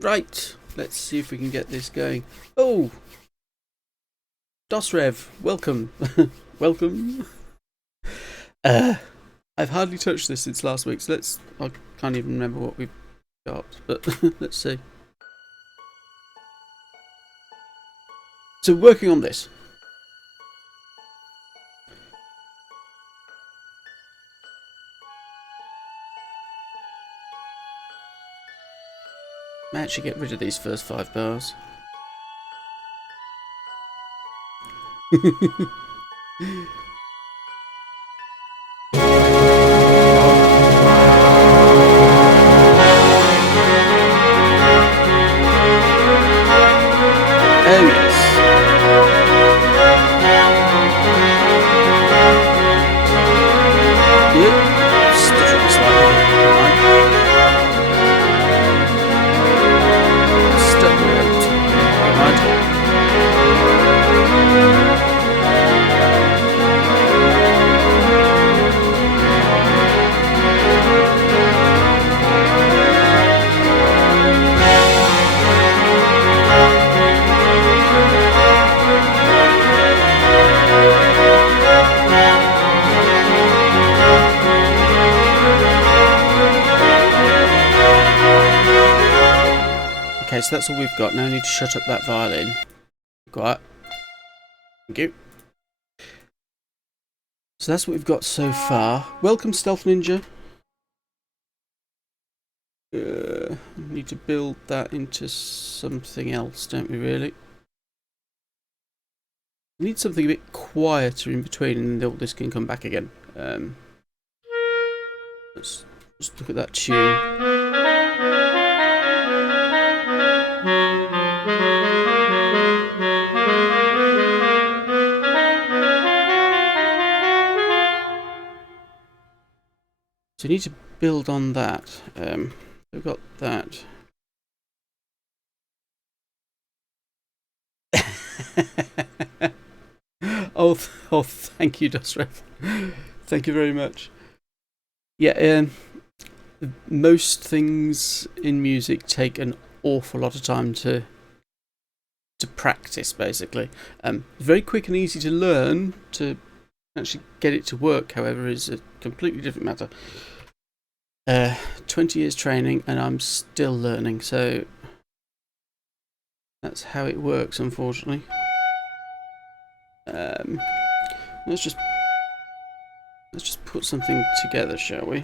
Right, let's see if we can get this going. Oh, Dosrev, welcome. Welcome. I've hardly touched this since last week, so I can't even remember what we've got, but let's see. So, working on this. May actually get rid of these first 5 bars. Oh yes. Yep. Stutter it slightly. Right. Stutter out. Right. Okay, so that's all we've got. Now I need to shut up that violin. Quiet. Thank you. So that's what we've got so far. Welcome, Stealth Ninja. We need to build that into something else, don't we, really? We need something a bit quieter in between, and then this can come back again. Let's just look at that tune. So we need to build on that. We've got that. oh, thank you, Dosrev. Thank you very much. Yeah, most things in music take an awful lot of time to practice, basically. Very quick and easy to learn. To actually get it to work, however, is a completely different matter. 20 years training and I'm still learning, so that's how it works, unfortunately. Let's just put something together, shall we?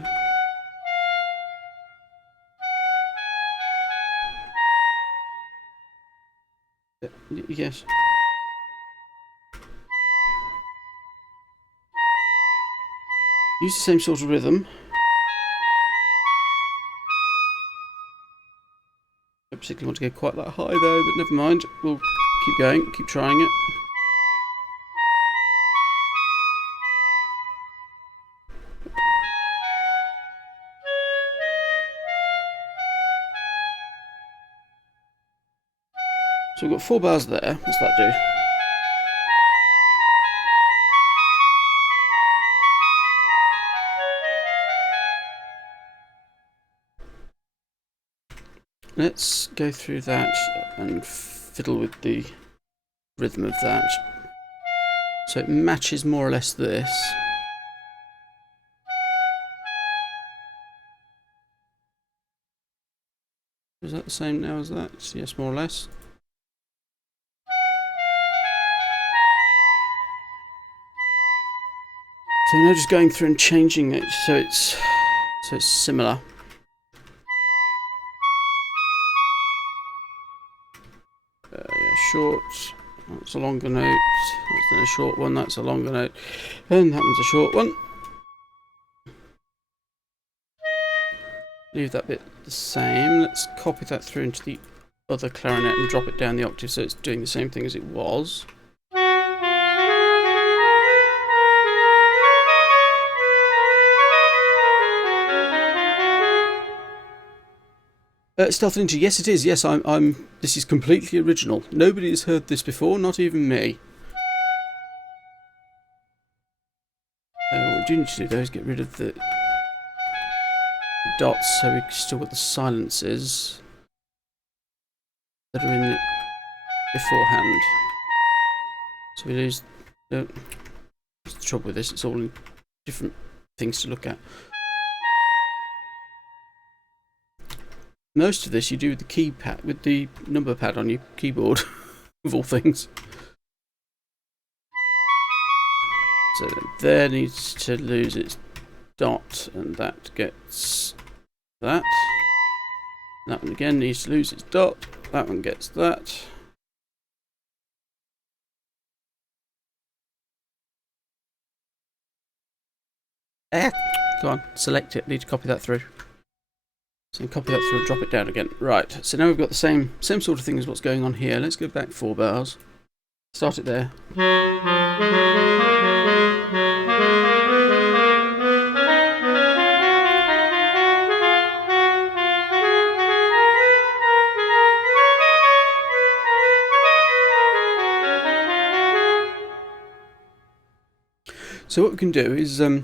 Yes. Use the same sort of rhythm. I particularly want to go quite that high though, but never mind. We'll keep going, keep trying it. So we've got 4 bars there. What's that do? Let's go through that and fiddle with the rhythm of that. So it matches more or less this. Is that the same now as that? Yes, more or less. So now just going through and changing it so it's similar. Yeah, short. That's a longer note. That's then a short one. That's a longer note, and that one's a short one. Leave that bit the same. Let's copy that through into the other clarinet and drop it down the octave so it's doing the same thing as it was. Stealth Ninja, yes it is. Yes, I'm. This is completely original. Nobody has heard this before, not even me. What we do need to do though is get rid of the dots so we still got the silences. that are in it beforehand. So we lose. That's the trouble with this. It's all in different things to look at. Most of this you do with the keypad, with the number pad on your keyboard, of all things. So there needs to lose its dot, and that gets that. That one again needs to lose its dot. That one gets that. Go on, select it. Need to copy that through. So copy that through and drop it down again. Right, so now we've got the same sort of thing as what's going on here. Let's go back 4 bars. Start it there. So what we can do is, a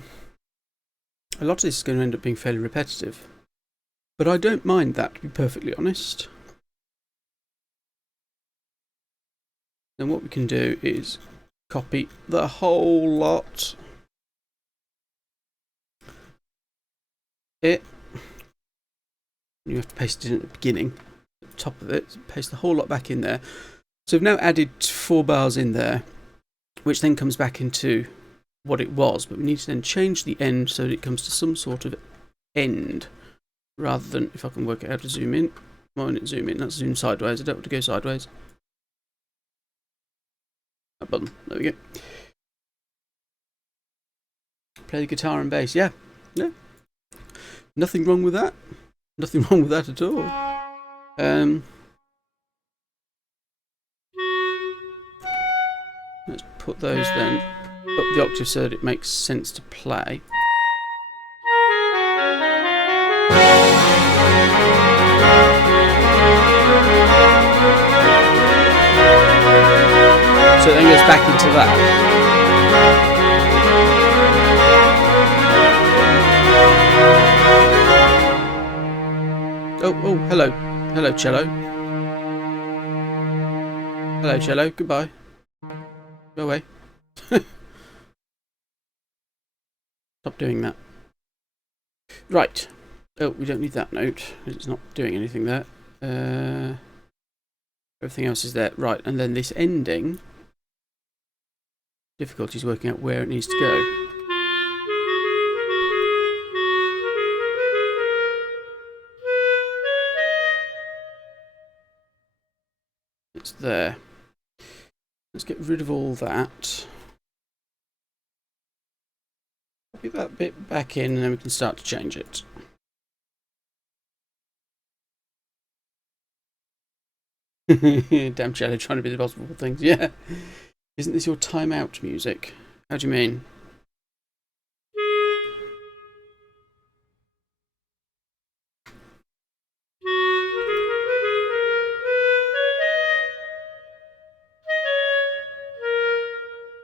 lot of this is going to end up being fairly repetitive. But I don't mind that, to be perfectly honest. Then what we can do is copy the whole lot. You have to paste it in at the beginning, at the top of it, paste the whole lot back in there. So we've now added 4 bars in there, which then comes back into what it was, but we need to then change the end so that it comes to some sort of end, rather than, if I can work out how to zoom in. Why won't it zoom in? That's zoom sideways. I don't want to go sideways. That button. There we go. Play the guitar and bass. Yeah. Nothing wrong with that. Nothing wrong with that at all. Let's put those then up the octave so that it makes sense to play. So it then goes back into that. Oh, hello. Hello, cello. Hello, cello. Goodbye. Go away. Stop doing that. Right. Oh, we don't need that note. It's not doing anything there. Everything else is there. Right, and then this ending. Difficulty is working out where it needs to go. It's there. Let's get rid of all that. Copy that bit back in and then we can start to change it. Damn cello trying to be the boss of all things. Yeah. Isn't this your timeout music? How do you mean?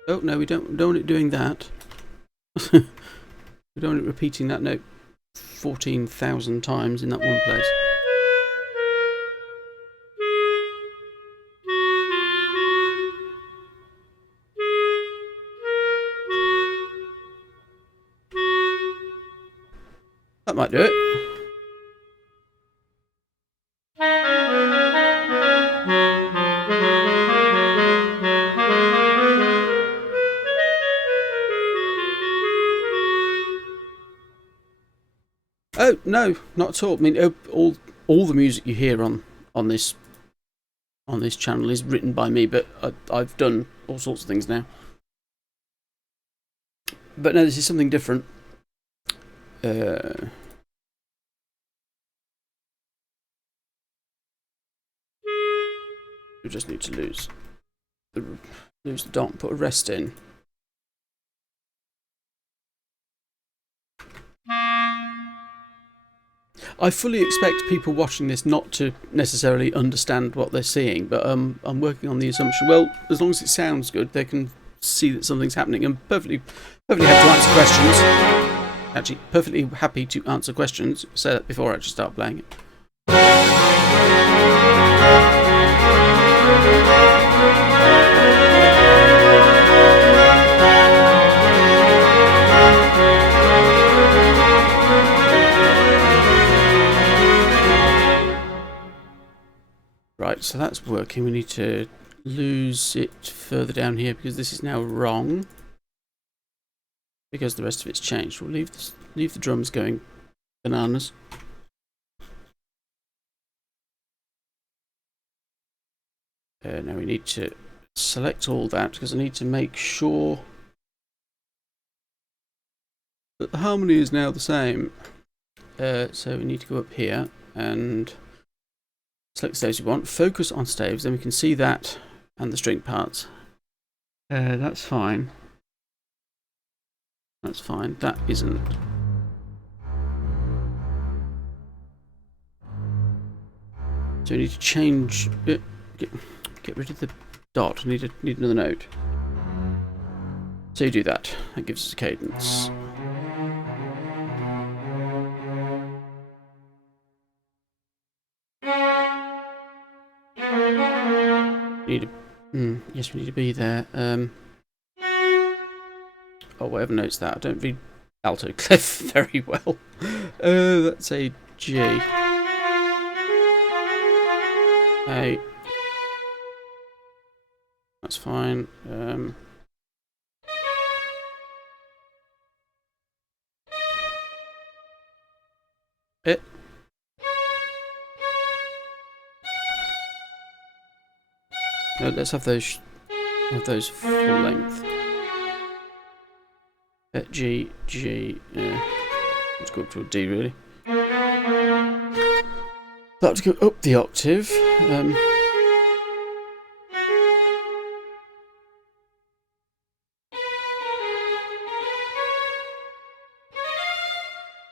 Oh, no, we don't want it doing that. We don't want it repeating that note 14,000 times in that one place. That might do it. Oh no, not at all. I mean, all the music you hear on this channel is written by me, but I've done all sorts of things now. But no, this is something different. We just need to lose the dot and put a rest in. I fully expect people watching this not to necessarily understand what they're seeing, but I'm working on the assumption, well, as long as it sounds good, they can see that something's happening. I'm perfectly happy to answer questions. Actually, perfectly happy to answer questions. Say that before I actually start playing it. so that's working. We need to lose it further down here because this is now wrong. Because the rest of it's changed. We'll leave the drums going bananas. Now we need to select all that because I need to make sure that the harmony is now the same. So we need to go up here and select the staves we want. Focus on staves, then we can see that and the string parts. That's fine. That's fine. That isn't. So we need to change it. Get rid of the dot. Need another note. So you do that. That gives us a cadence. Yes, we need to be there. Oh, whatever note's that. I don't read alto clef very well. That's a G. A. That's fine. It. No, let's have those full length. G, G. Let's go up to a D really. That to go up the octave.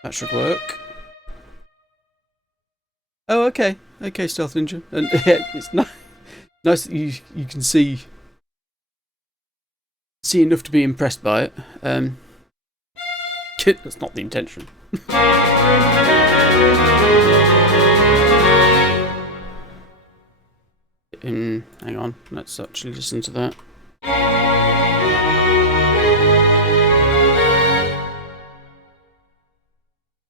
That should work. Oh, okay. Okay, Stealth Ninja. And it's nice that you can see enough to be impressed by it. That's not the intention. Hang on, let's actually listen to that.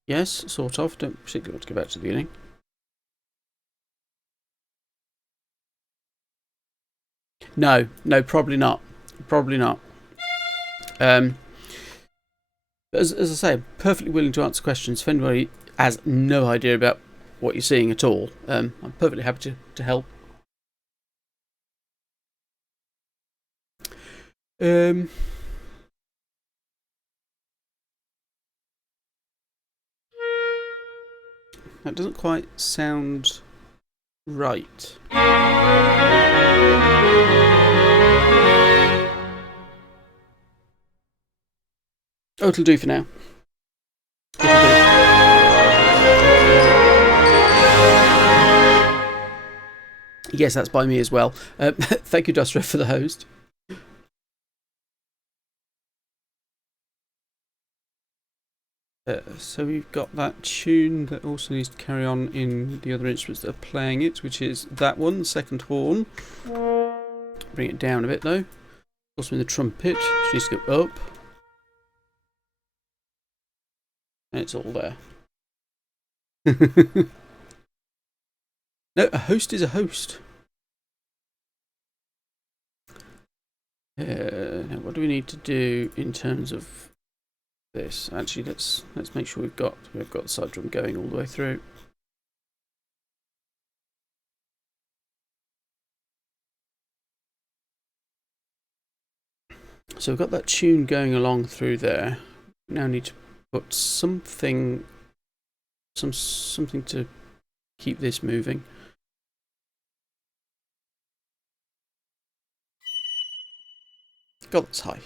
Yes, sort of. Don't particularly want to go back to the beginning. No, probably not. Probably not. But as I say, I'm perfectly willing to answer questions. If anybody has no idea about what you're seeing at all, I'm perfectly happy to help. That doesn't quite sound right. Oh, it'll do for now. It'll do. Yes, that's by me as well. Thank you, Dustra, for the host. So we've got that tune that also needs to carry on in the other instruments that are playing it, which is that one, the second horn. Bring it down a bit though. Also in the trumpet, which needs to go up. And it's all there. No, a host is a host. Now what do we need to do in terms of this? Actually, let's make sure we've got the side drum going all the way through. So we've got that tune going along through there. We now need to put something to keep this moving. God, that's high.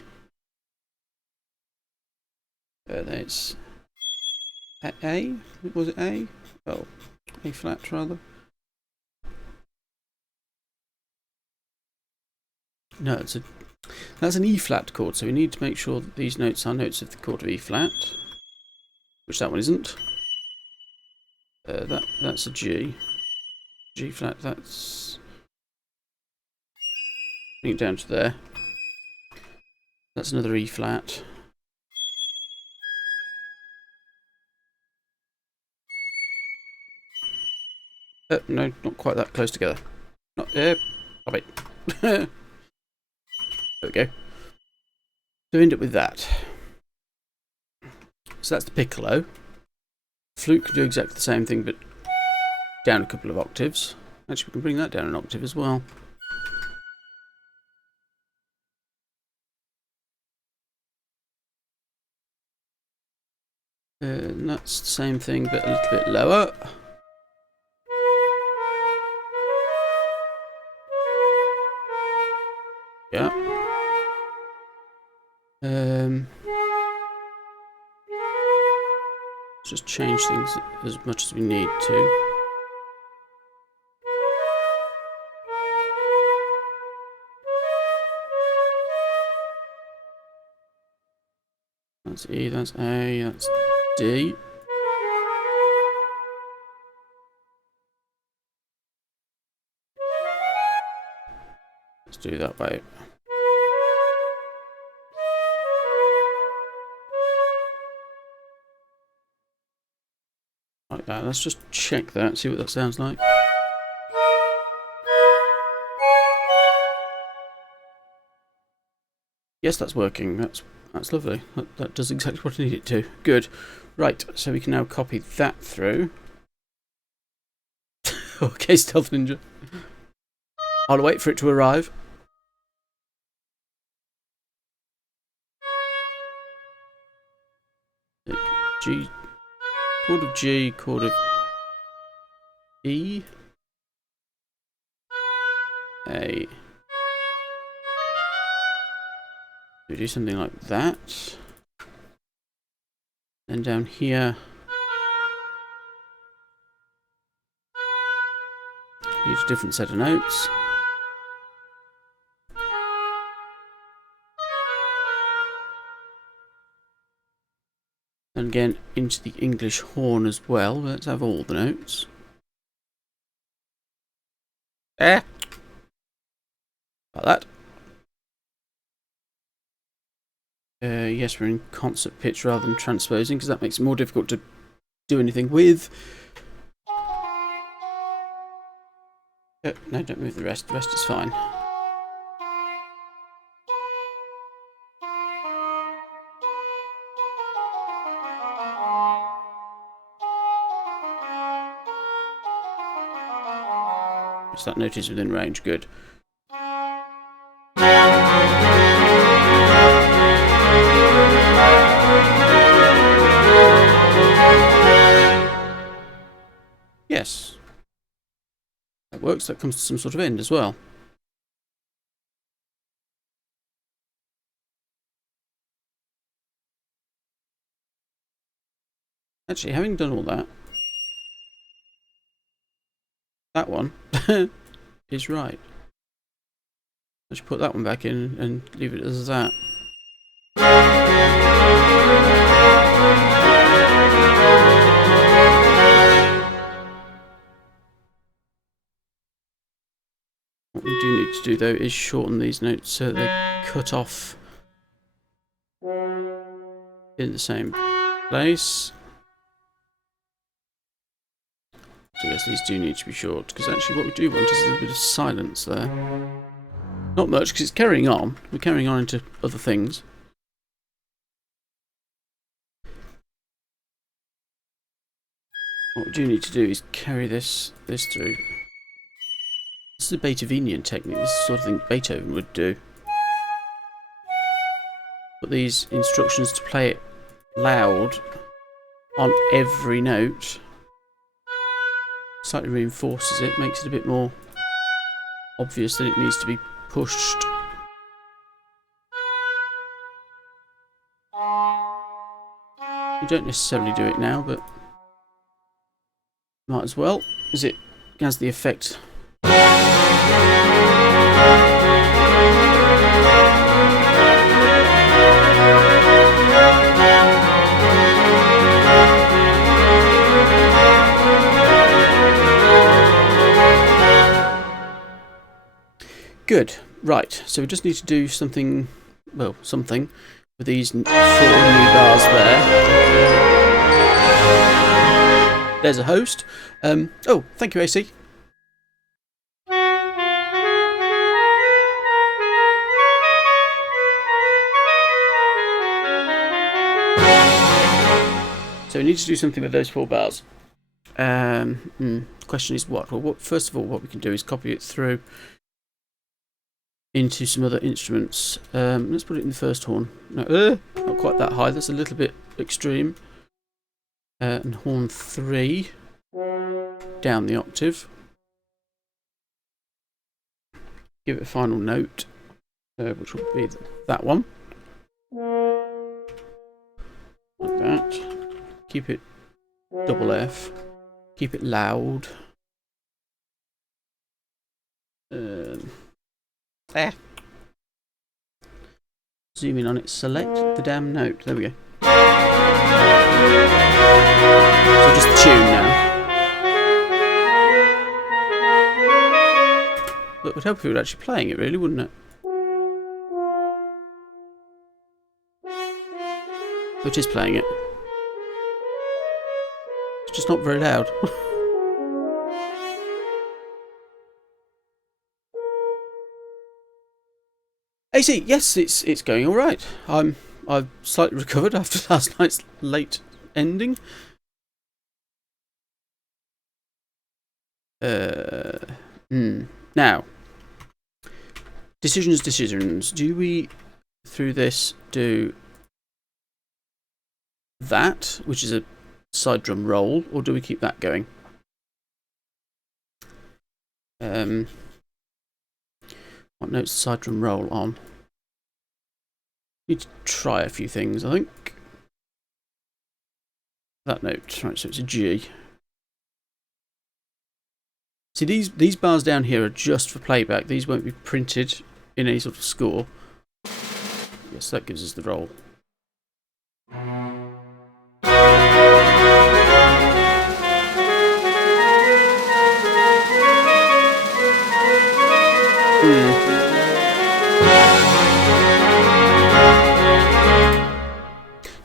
There's A. Was it A? Oh, A flat rather. No, that's an E flat chord. So we need to make sure that these notes are notes of the chord of E flat, which that one isn't. That's a G. G flat. That's bring it down to there. That's another E flat. No, not quite that close together. Stop it. There we go. So we end up with that. So that's the piccolo. Flute can do exactly the same thing, but down a couple of octaves. Actually, we can bring that down an octave as well. And that's the same thing, but a little bit lower. Yeah. Let's just change things as much as we need to. That's E, that's A, that's D. Let's do that way. Like that. Let's just check that, see what that sounds like. Yes, that's working. That's lovely. That does exactly what I need it to. Good. Right, so we can now copy that through. Okay, Stealth Ninja. I'll wait for it to arrive. G, chord of G, chord of E, A. We do something like that. Then down here, need a different set of notes. And again, into the English horn as well. Let's have all the notes. Like that. Yes, we're in concert pitch rather than transposing, because that makes it more difficult to do anything with. No, don't move the rest. The rest is fine. So that note is within range. Good. Yes. That works. That comes to some sort of end as well. Actually, having done all that, that one is right. I should put that one back in and leave it as that. What we do need to do though is shorten these notes so they cut off in the same place. So I guess these do need to be short, because actually what we do want is a little bit of silence there. Not much, because it's carrying on. We're carrying on into other things. What we do need to do is carry this through. This is a Beethovenian technique. This is the sort of thing Beethoven would do. Put these instructions to play it loud on every note. Slightly reinforces it, makes it a bit more obvious that it needs to be pushed. You don't necessarily do it now, but might as well, because it has the effect. Good. Right, so we just need to do something, well, something with these 4 new bars there. There's a host. Oh, thank you, AC. So we need to do something with those 4 bars. Question is what? Well, first of all, what we can do is copy it through into some other instruments. Let's put it in the first horn. No, not quite that high. That's a little bit extreme. And horn 3, down the octave. Give it a final note, which will be that one. Like that. Keep it double F. Keep it loud. There. Zoom in on it. Select the damn note. There we go. So just the tune now. But it would help if we were actually playing it, really, wouldn't it? Which is playing it. It's just not very loud. AC, yes, it's going all right. I've slightly recovered after last night's late ending. Now, decisions. Do we, through this, do that, which is a side drum roll, or do we keep that going? What note's the side drum roll on? Need to try a few things, I think. That note, right, so it's a G. See, these bars down here are just for playback. These won't be printed in any sort of score. Yes, that gives us the roll.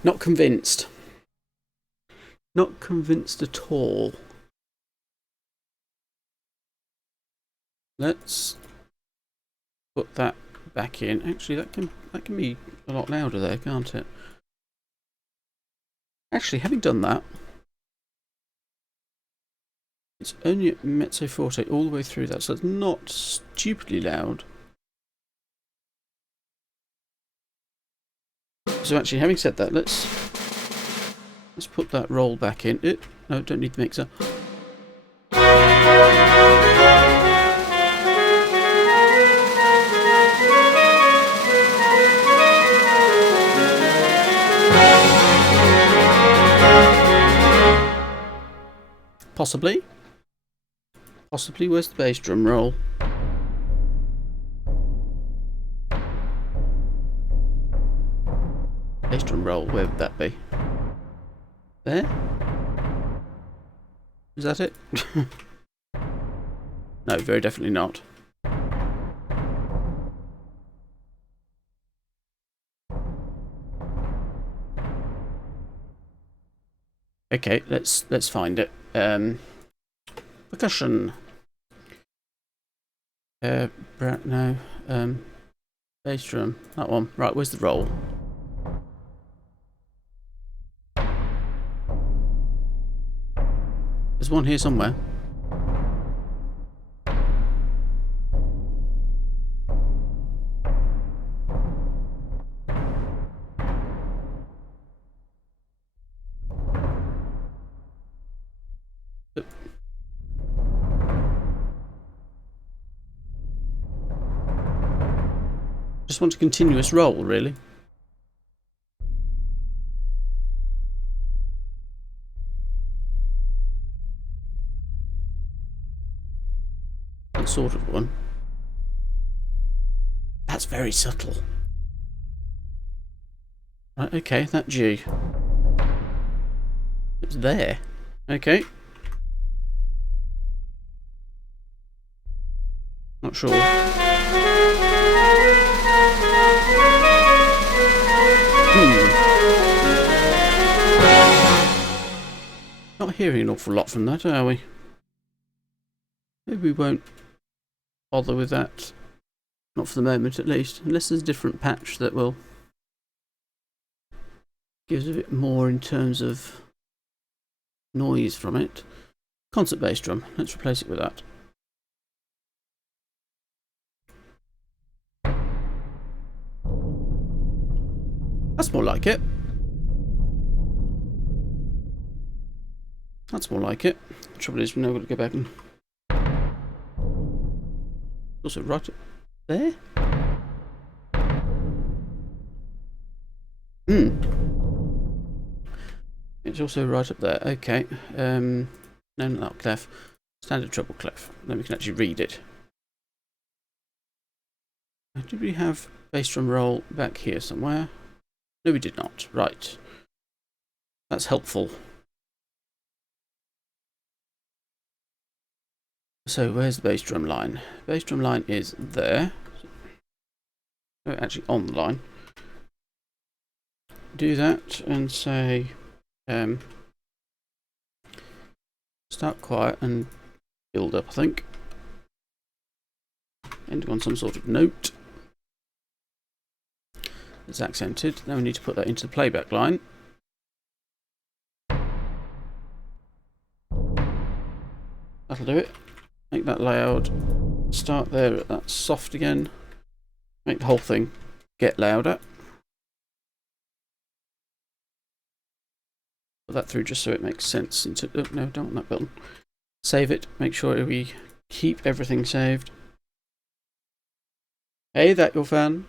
Not convinced. Not convinced at all. Let's put that back in. Actually, that can be a lot louder there, can't it? Actually, having done that, it's only at mezzo forte all the way through that, so it's not stupidly loud. So actually, having said that, let's put that roll back in. No, don't need the mixer. Possibly. Where's the bass drum roll? Bass drum roll, where would that be? There? Is that it? No, very definitely not. Okay, let's find it. Percussion. No. Bass drum. That one. Right, where's the roll? There's one here somewhere. Just want a continuous roll, really. That sort of one. That's very subtle. Right, okay, that G. It's there. Okay. Not sure. Not hearing an awful lot from that, are we? Maybe we won't bother with that. Not for the moment, at least. Unless there's a different patch that will give us a bit more in terms of noise from it. Concert bass drum. Let's replace it with that. That's more like it. That's more like it. The trouble is, we're now going to go back and... Also right up there. It's also right up there. Okay. No, not clef. Standard treble clef. Then we can actually read it. Did we have bass drum roll back here somewhere? No, we did not. Right. That's helpful. So where's the bass drum line? Bass drum line is there. Oh, actually on the line. Do that and say start quiet and build up, I think. Ending on some sort of note. It's accented. Now we need to put that into the playback line. That'll do it. Make that loud. Start there at that soft again. Make the whole thing get louder. Put that through just so it makes sense. Into no, don't want that button. Save it. Make sure we keep everything saved. Hey, that your fan?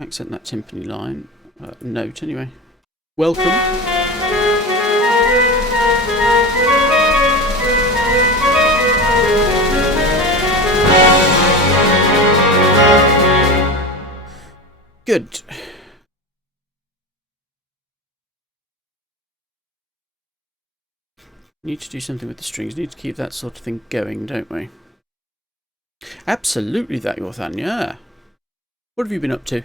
Accent that timpani line. Note anyway. Welcome. Good. Need to do something with the strings. Need to keep that sort of thing going, don't we? Absolutely, that your fan, yeah. What have you been up to?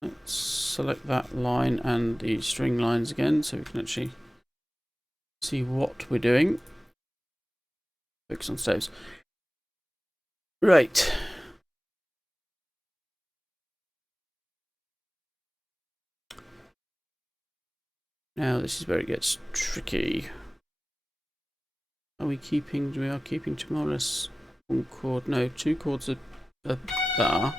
Let's select that line and the string lines again so we can actually see what we're doing. Focus on staves. Right. Now this is where it gets tricky. Are we keeping? We are keeping more or less one chord. No, two chords a bar.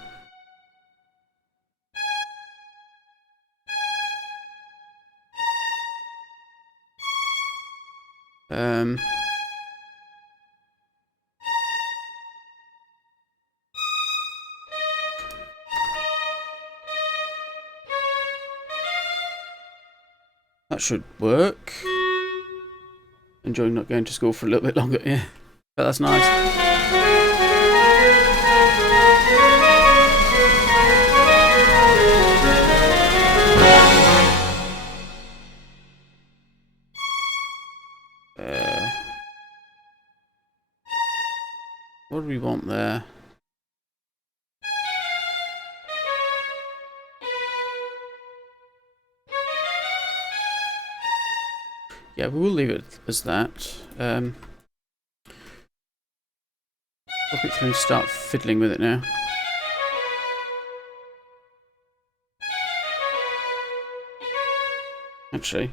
That should work. Enjoying not going to school for a little bit longer, yeah. But that's nice. What do we want there? Yeah, we will leave it as that. Pop it through and start fiddling with it now. Actually,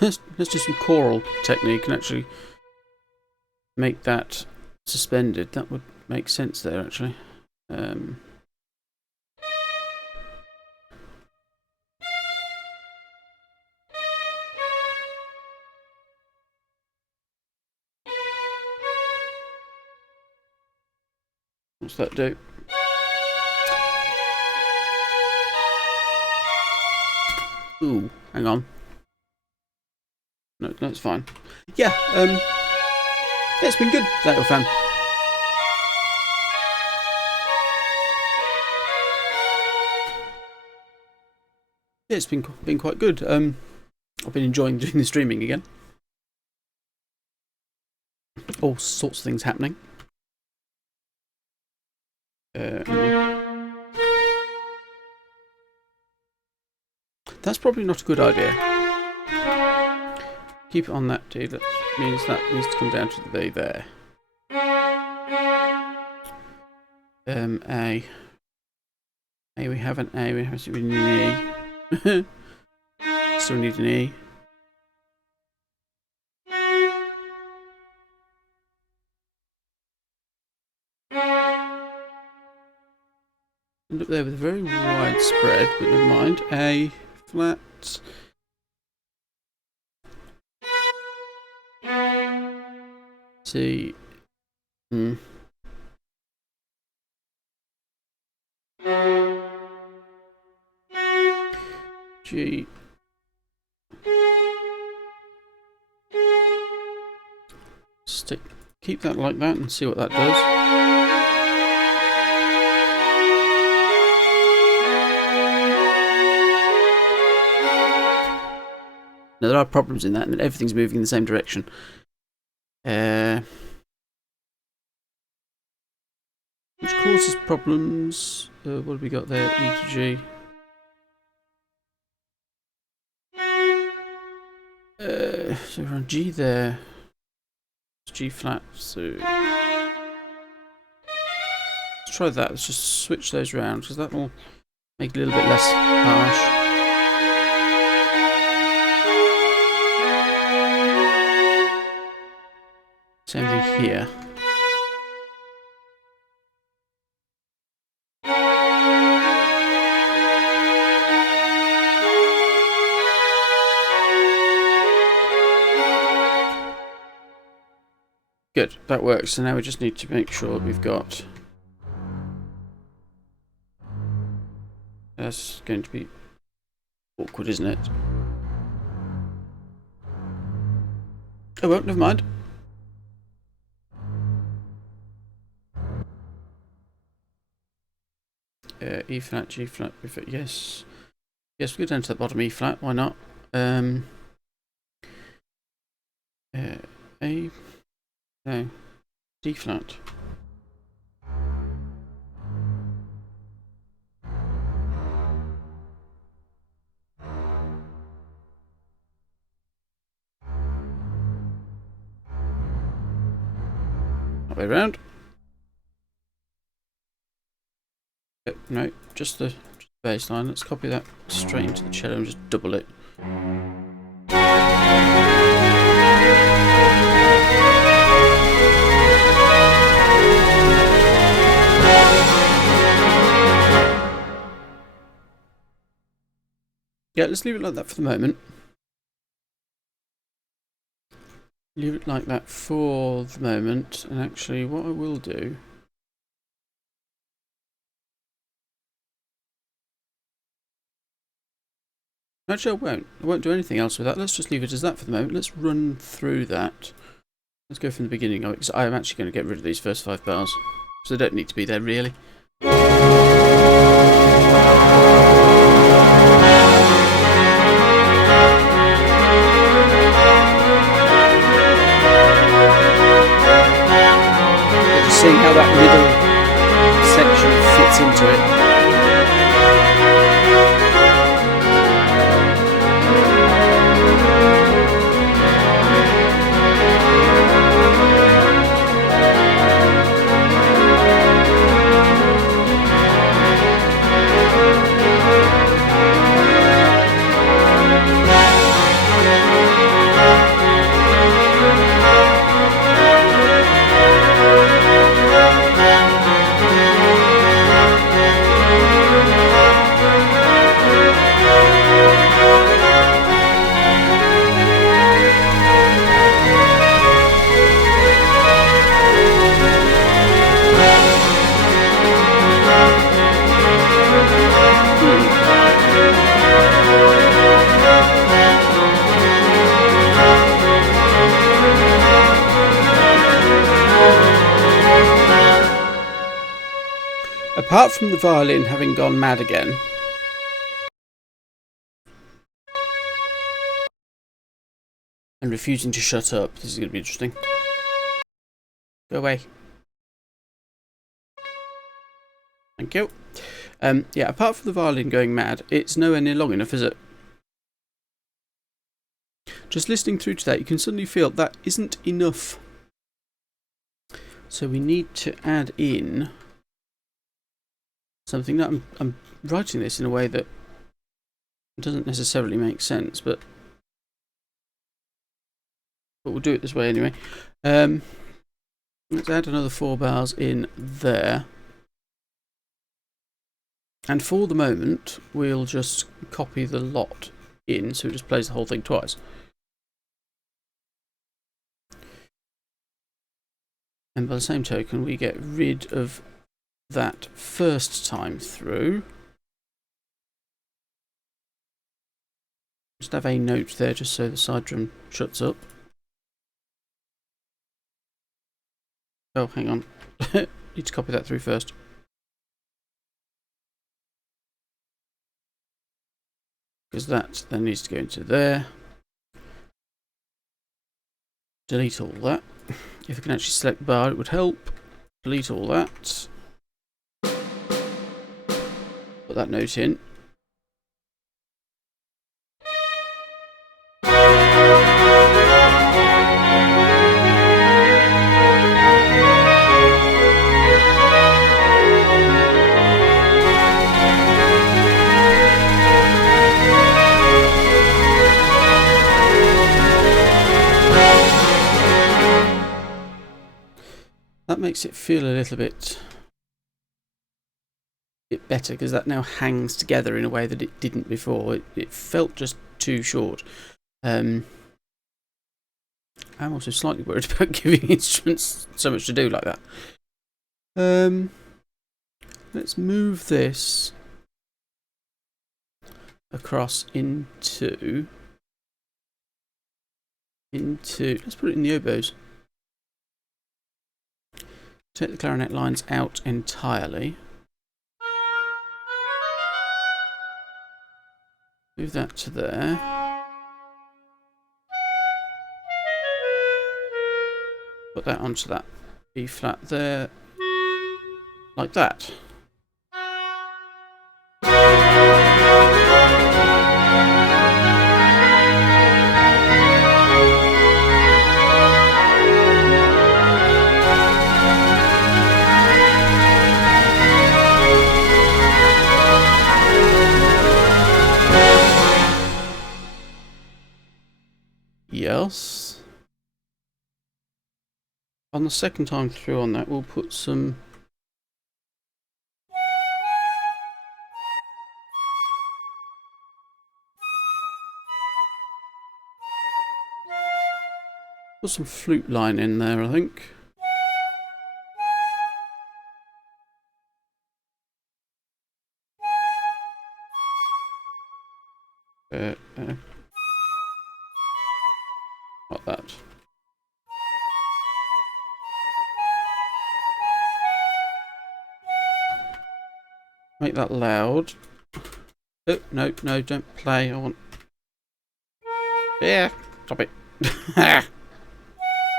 let's do some choral technique and actually make that suspended. That would make sense there, actually. What's that do? Ooh, hang on. No, it's fine. Yeah, it's been good, that your fan. Yeah, it's been quite good. I've been enjoying doing the streaming again. All sorts of things happening. That's probably not a good idea. Keep it on that D. That means that needs to come down to the B there. A. A, we have an A, we need an E. Still need an E. End up there with a very wide spread, but never mind. A flat. C. G. Keep that like that and see what that does. Now there are problems in that, and everything's moving in the same direction. Which causes problems. What have we got there? E to G. So we're on G there. It's G flat, so let's try that. Let's just switch those around because that will make it a little bit less harsh. Same thing here. Good, that works. So now we just need to make sure we've got... That's going to be awkward, isn't it? Oh well, never mind. E flat, G flat, B flat, yes. Yes, we'll go down to the bottom E flat, why not? A, no, D flat. That way around. No, just the bass line. Let's copy that straight into the cello and just double it. Yeah, let's leave it like that for the moment. Leave it like that for the moment, and actually what I will do... Actually, I won't do anything else with that. Let's just leave it as that for the moment. Let's run through that. Let's go from the beginning of it, because I'm actually going to get rid of these first 5 bars. So they don't need to be there, really. Just seeing how that middle section fits into it. Apart from the violin having gone mad again, and refusing to shut up, this is going to be interesting. Go away. Thank you. Yeah, apart from the violin going mad, it's nowhere near long enough, is it? Just listening through to that, you can suddenly feel that isn't enough. So we need to add in something that I'm writing this in a way that doesn't necessarily make sense, but we'll do it this way anyway. Let's add another 4 bars in there. And for the moment, we'll just copy the lot in, so it just plays the whole thing twice. And by the same token, we get rid of that first time through. Just have a note there just so the side drum shuts up. Oh, hang on. Need to copy that through first. Because that then needs to go into there. Delete all that. If I can actually select bar, it would help. Delete all that. Put that note in. That makes it feel a little bit better, because that now hangs together in a way that it didn't before. It felt just too short. I'm also slightly worried about giving instruments so much to do like that. Let's move this across into let's put it in the oboes. Take the clarinet lines out entirely. Move that to there. Put that onto that B flat there. Like that. Yes. On the second time through on that, we'll put some flute line in there, I think. Like that. Make that loud. Oh, no, don't play. I want... Yeah, stop it.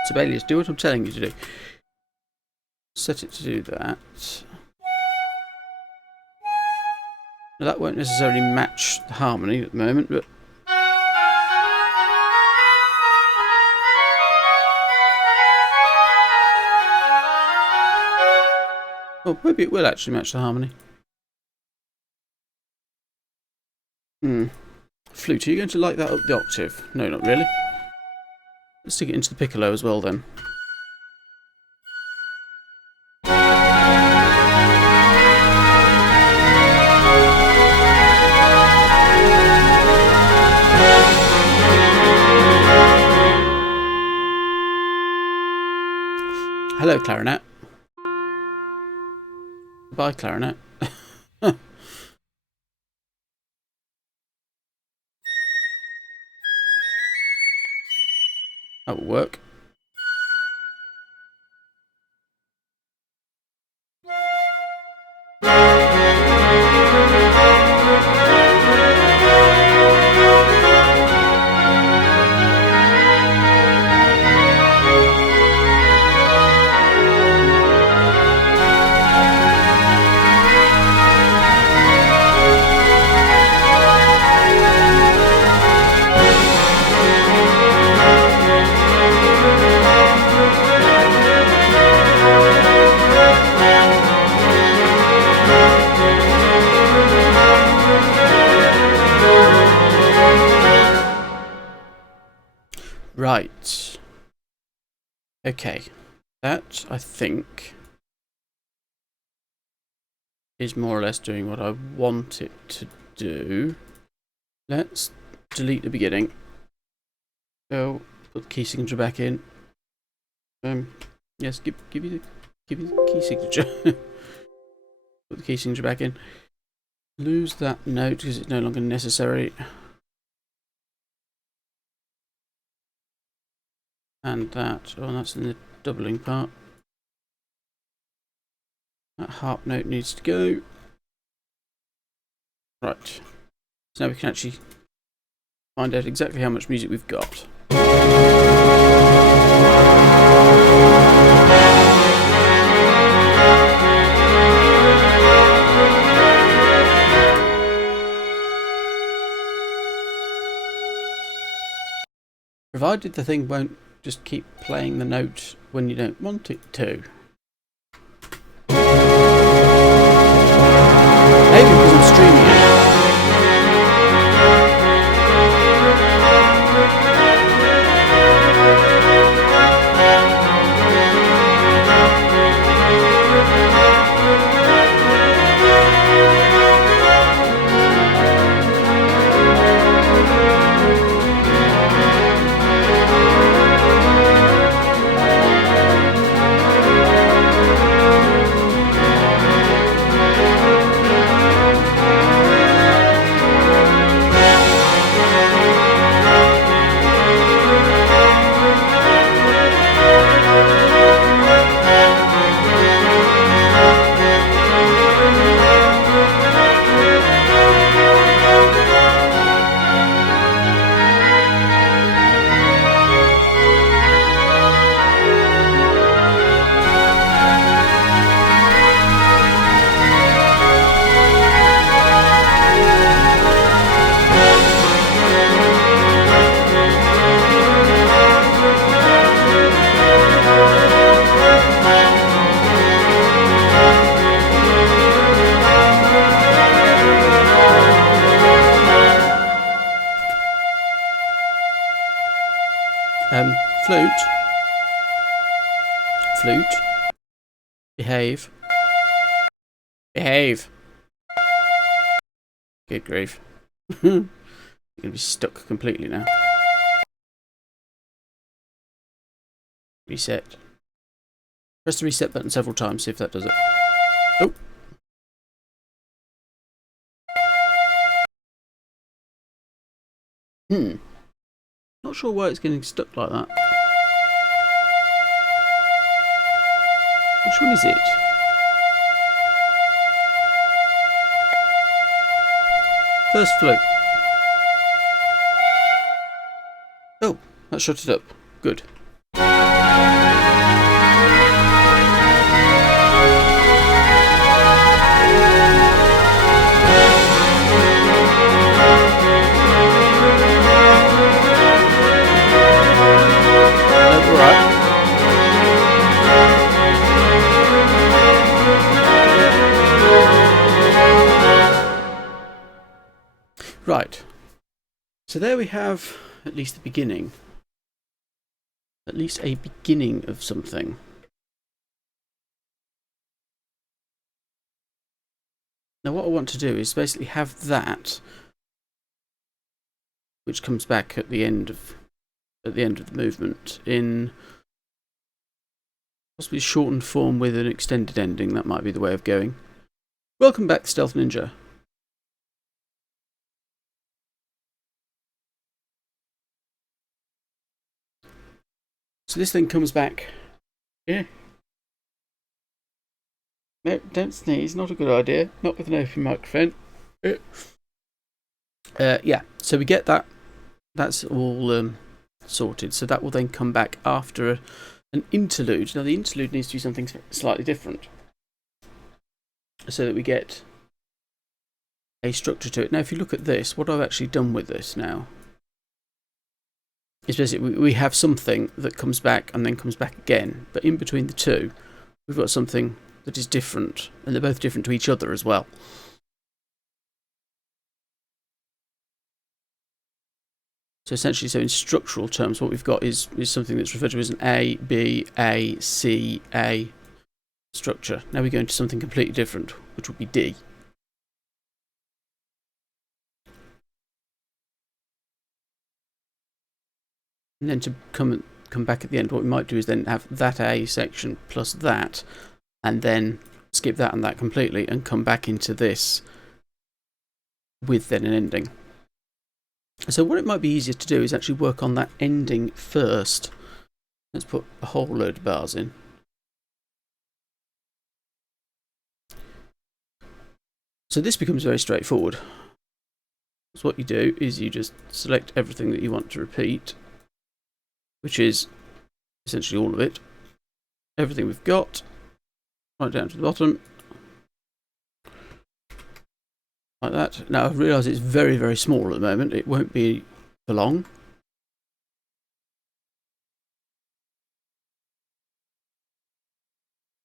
Sibelius, do what I'm telling you to do. Set it to do that. Now, that won't necessarily match the harmony at the moment, but... Oh, maybe it will actually match the harmony. Flute, are you going to light that up the octave? No, not really. Let's stick it into the piccolo as well then. Hello, clarinet. Bye, clarinet. That will work. Right. Okay. That, I think, is more or less doing what I want it to do. Let's delete the beginning. Go, put the key signature back in. Yes, give you the key signature. Put the key signature back in. Lose that note because it's no longer necessary. And that, oh, that's in the doubling part. That harp note needs to go. Right. So now we can actually find out exactly how much music we've got. Provided the thing won't just keep playing the note when you don't want it to. Maybe because I'm streaming it. Flute. Behave. Behave. Good grief. You're going to be stuck completely now. Reset. Press the reset button several times, see if that does it. Oh. Not sure why it's getting stuck like that. Which one is it? First flute. Oh, that shut it up. Good. Right, so there we have at least the beginning. At least a beginning of something. Now what I want to do is basically have that, which comes back at the end of the movement, in possibly shortened form with an extended ending. That might be the way of going. Welcome back, Stealth Ninja. So this thing comes back. Yeah. No, don't sneeze. Not a good idea. Not with an open microphone. Yeah. So we get that. That's all sorted. So that will then come back after an interlude. Now the interlude needs to be something slightly different, so that we get a structure to it. Now, if you look at this, what I've actually done with this now is basically we have something that comes back and then comes back again, but in between the two we've got something that is different, and they're both different to each other as well. So essentially, so in structural terms, what we've got is something that's referred to as an A, B, A, C, A structure. Now we go into something completely different, which would be D. And then to come back at the end, what we might do is then have that A section plus that, and then skip that and that completely, and come back into this with then an ending. So what it might be easier to do is actually work on that ending first. Let's put a whole load of bars in. So this becomes very straightforward. So what you do is you just select everything that you want to repeat, which is essentially all of it. Everything we've got, right down to the bottom. Like that. Now I realise it's very, very small at the moment. It won't be for long.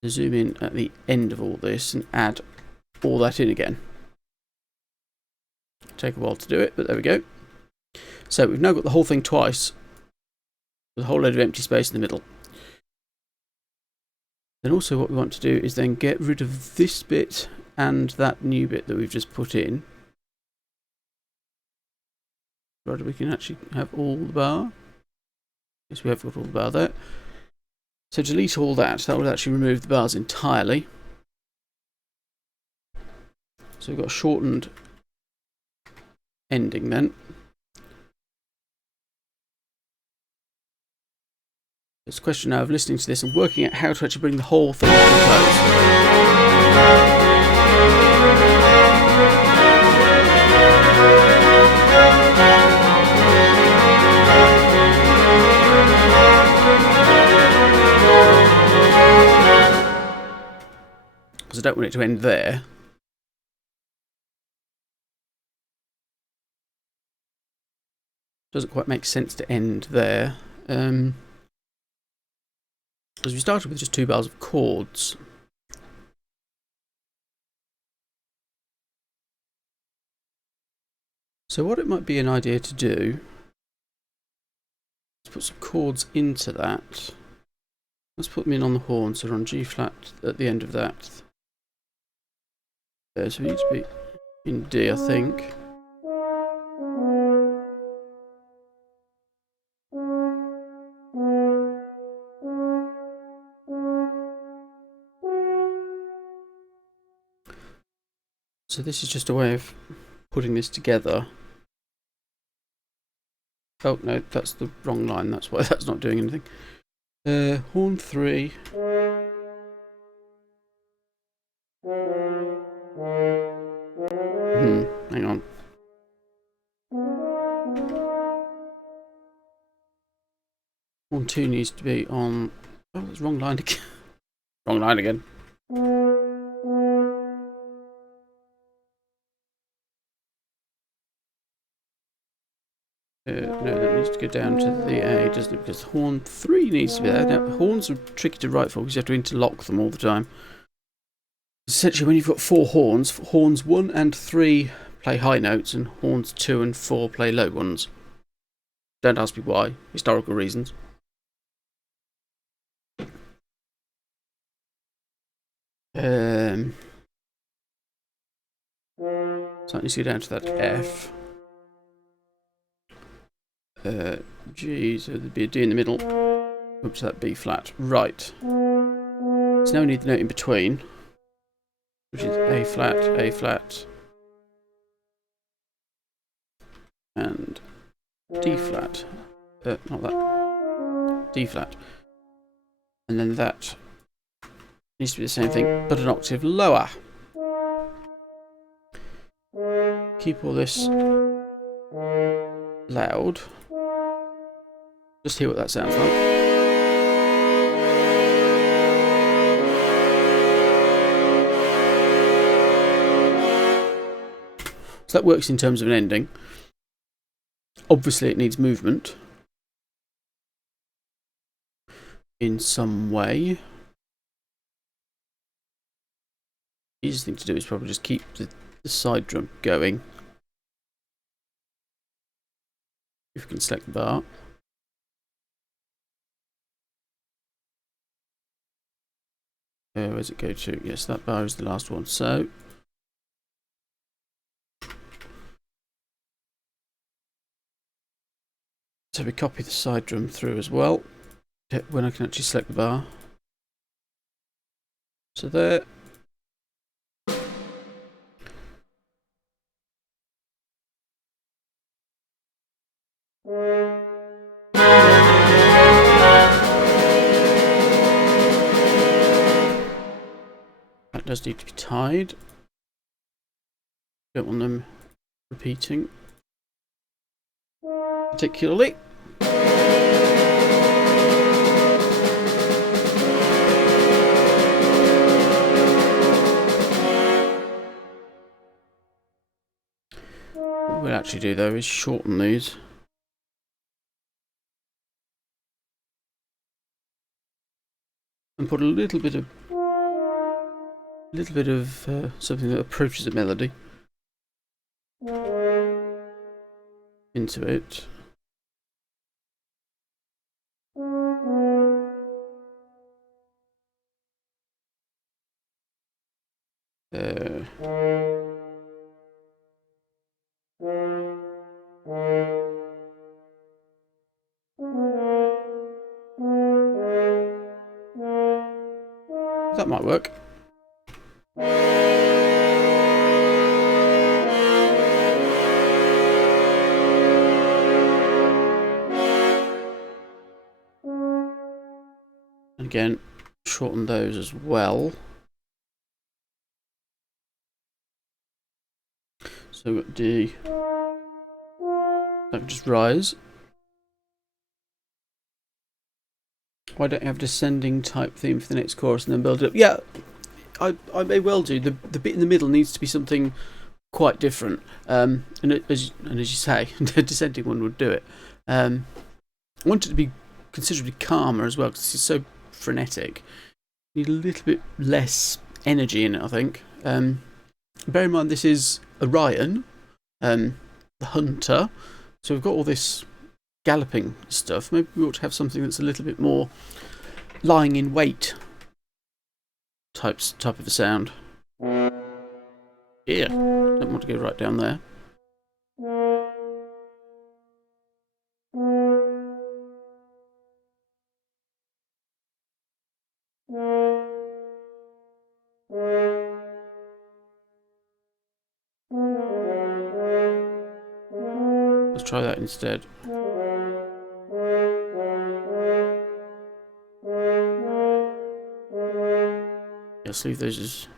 Zoom in at the end of all this and add all that in again. Take a while to do it, but there we go. So we've now got the whole thing twice, with a whole load of empty space in the middle. Then also what we want to do is then get rid of this bit and that new bit that we've just put in. Right, we can actually have all the bar. Yes, we have got all the bar there. So delete all that. That would actually remove the bars entirely. So we've got a shortened ending then. It's a question now of listening to this and working out how to actually bring the whole thing to a close. Because I don't want it to end there. Doesn't quite make sense to end there. Because we started with just 2 bars of chords. So what it might be an idea to do is put some chords into that. Let's put them in on the horn, so we're on G flat at the end of that. There, so we need to be in D, I think. So this is just a way of putting this together. Oh no, that's the wrong line, that's why that's not doing anything. Horn 3. Hang on. Horn 2 needs to be on... Oh, that's wrong line again. Wrong line again. No, that needs to go down to the A, doesn't it? Because horn 3 needs to be there. Now, horns are tricky to write for because you have to interlock them all the time. Essentially, when you've got 4 horns, horns 1 and 3 play high notes, and horns 2 and 4 play low ones. Don't ask me why. Historical reasons. So that needs to go down to that F. G, so there'd be a D in the middle, up to that B flat. Right. So now we need the note in between, which is A flat, and D flat. Not that. D flat. And then that needs to be the same thing, but an octave lower. Keep all this loud. Just hear what that sounds like. So that works in terms of an ending. Obviously it needs movement in some way. The easiest thing to do is probably just keep the side drum going. If we can select the bar. Where's it go to? Yes, that bar is the last one. So we copy the side drum through as well when I can actually select the bar. So there. That does need to be tied. Don't want them repeating particularly. What we'll actually do though is shorten these. And put a little bit of something that approaches a melody into it. There. That might work. Again, shorten those as well. So D, that would just rise. Why don't you have descending type theme for the next chorus and then build it up? Yeah, I may well do. The bit in the middle needs to be something quite different. And as you say, the descending one would do it. I want it to be considerably calmer as well because it's so frenetic. You need a little bit less energy in it, I think. Bear in mind this is Orion, the hunter. So we've got all this galloping stuff. Maybe we ought to have something that's a little bit more lying in wait type of a sound. Yeah, don't want to go right down there. Let's try that instead. Let's leave those as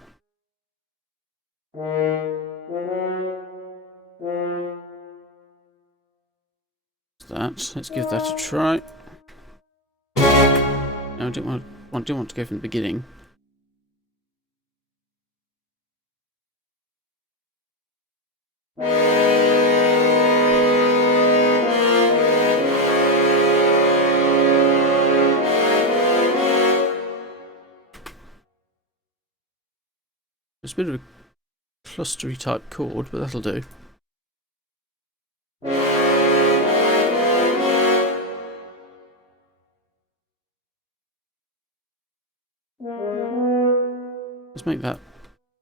that. Let's give that a try. No, I didn't want to go from the beginning. It's a bit of a clustery type chord, but that'll do. Let's make that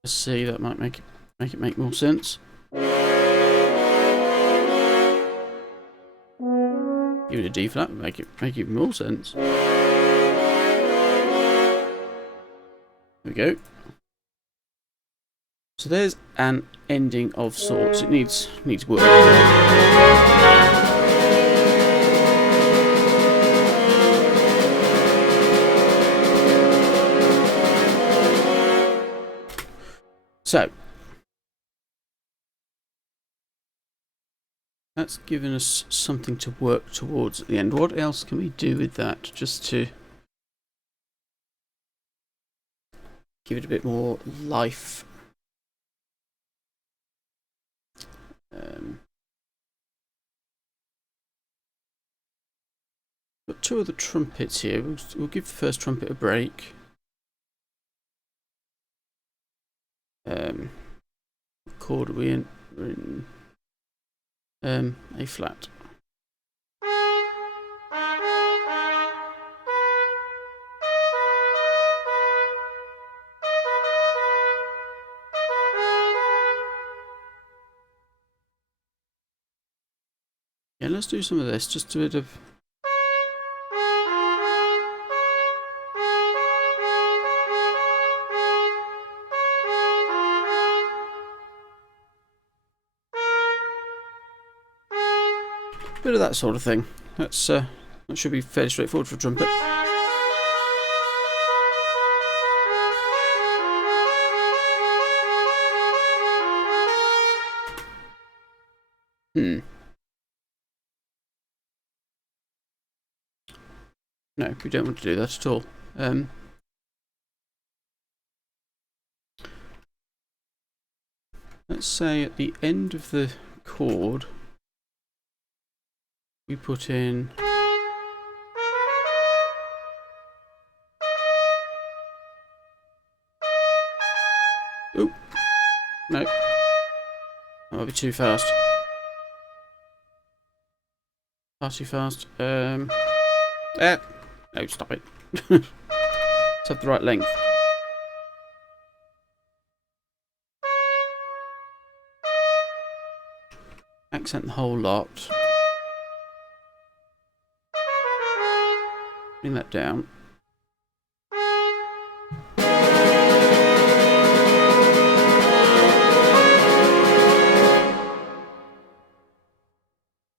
a C. That might make it make more sense. Give it a D flat, make it even more sense. There we go. So there's an ending of sorts. It needs work. So that's given us something to work towards at the end. What else can we do with that just to give it a bit more life? Got two other trumpets here. We'll give the first trumpet a break. What chord are we in? We're in A flat. Yeah, let's do some of this, just a bit of... bit of that sort of thing. That's that should be fairly straightforward for a trumpet. No, we don't want to do that at all. Let's say at the end of the chord, we put in... Oop! No. That might be too fast. Far too fast. No, stop it. Let's have the right length. Accent the whole lot. Bring that down.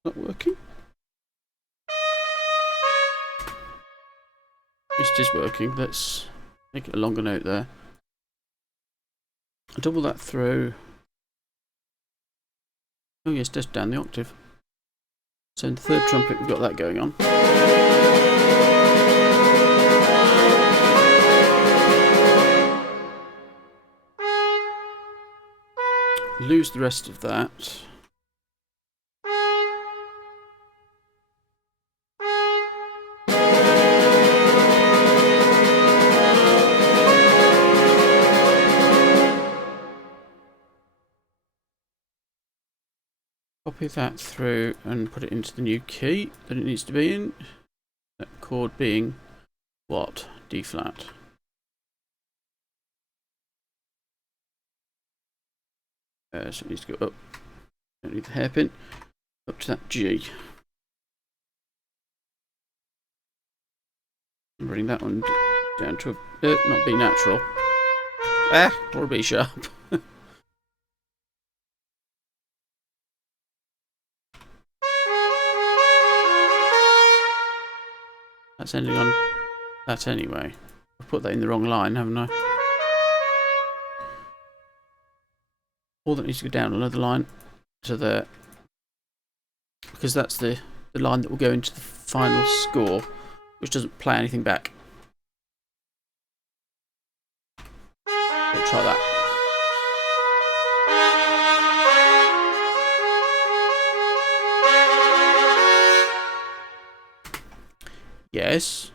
Not working? This is working. Let's make it a longer note there. Double that through. Oh yes, just down the octave. So in the third trumpet we've got that going on. Lose the rest of that. Copy that through and put it into the new key that it needs to be in. That chord being what? D flat. So it needs to go up. Don't need the hairpin. Up to that G. And bring that one down to a not B natural. Or a B sharp. That's ending on that anyway. I've put that in the wrong line, haven't I? All that needs to go down another line to there. Because that's the line that will go into the final score, which doesn't play anything back. We'll try that. Yes.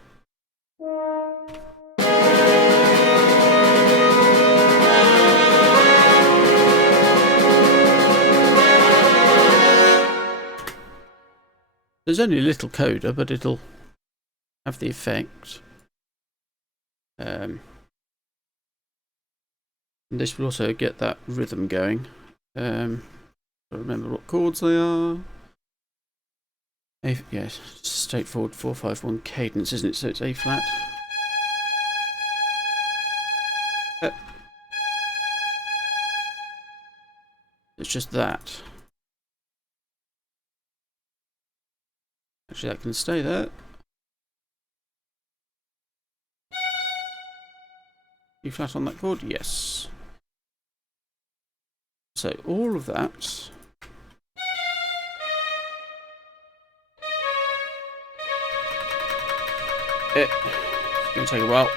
There's only a little coda, but it'll have the effect. And this will also get that rhythm going. Remember what chords they are. Yes, straightforward 4/5/1 cadence, isn't it? So it's A flat. It's just that. Actually, that can stay there. E flat on that chord? Yes. So all of that. It's going to take a while.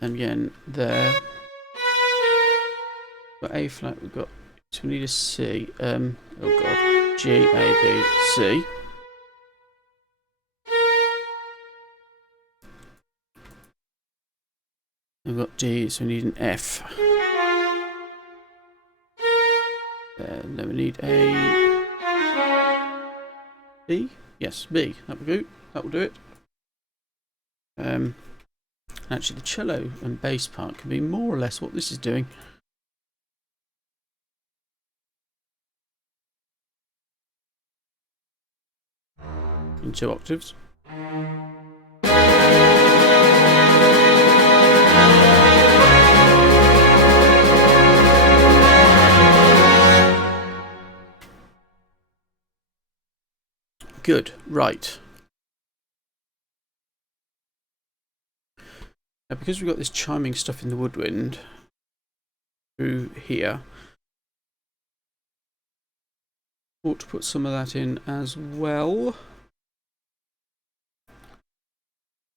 And again, there. We've got A flat, we've got. So we need a C. Oh god. G, A, B, C. We've got D, so we need an F. And then we need a B. Yes, B. That will do. That will do it. Actually, the cello and bass part can be more or less what this is doing. In 2 octaves. Good, right. Now, because we've got this chiming stuff in the woodwind through here, ought to put some of that in as well.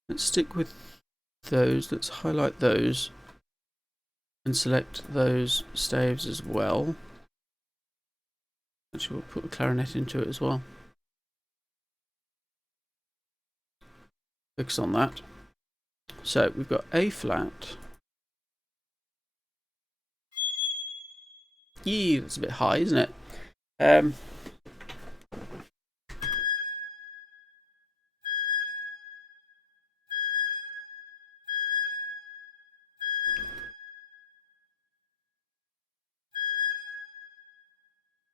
Let's stick with those. Let's highlight those and select those staves as well. Actually, we'll put the clarinet into it as well. Focus on that. So we've got A flat. Yee, that's a bit high, isn't it? Yeah,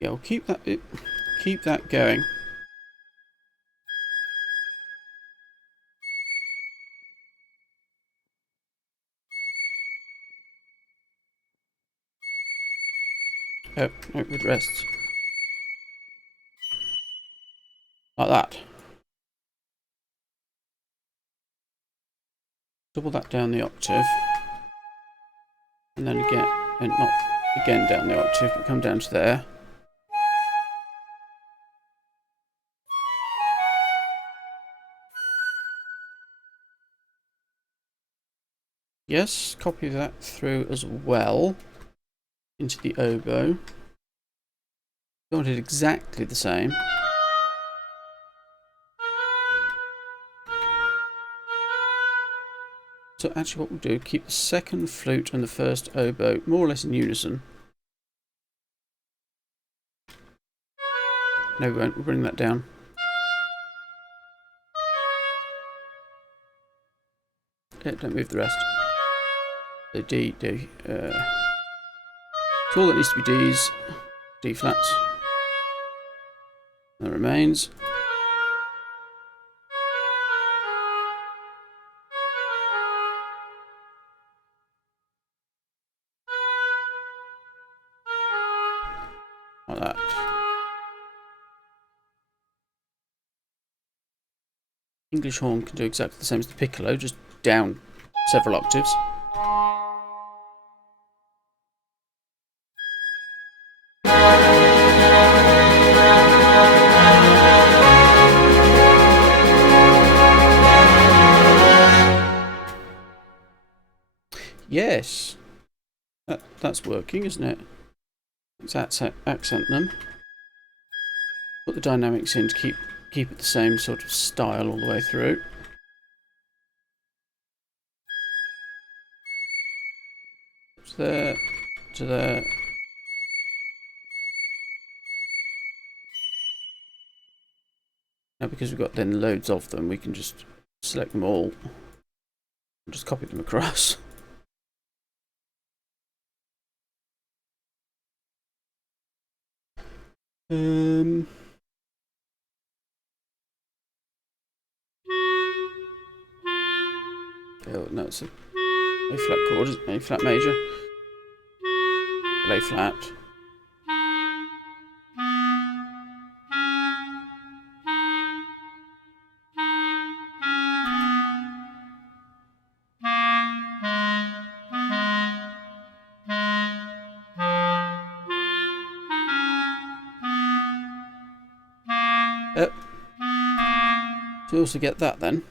we'll keep that going. Oh, no, with rests. Like that. Double that down the octave. And then again, and not again down the octave, but come down to there. Yes, copy that through as well into the oboe. Don't want it exactly the same. So actually what we'll do, keep the second flute and the first oboe more or less in unison. No, we won't. We'll bring that down. Okay, don't move the rest. So D. So all that needs to be D's, D flats. That remains. Like that. English horn can do exactly the same as the piccolo, just down several octaves. Yes, that's working, isn't it? Let's accent them. Put the dynamics in to keep it the same sort of style all the way through. To there, to there. Now, because we've got then loads of them, we can just select them all and just copy them across. Oh, no, it's a A flat chord, isn't it? A flat major. A flat. So you also get that then.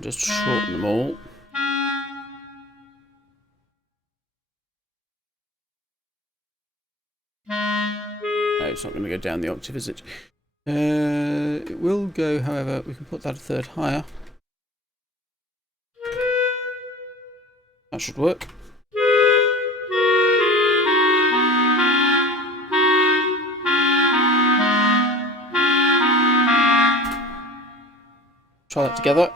Just shorten them all. No, it's not going to go down the octave, is it? It will go, however, we can put that a third higher. That should work. try that together.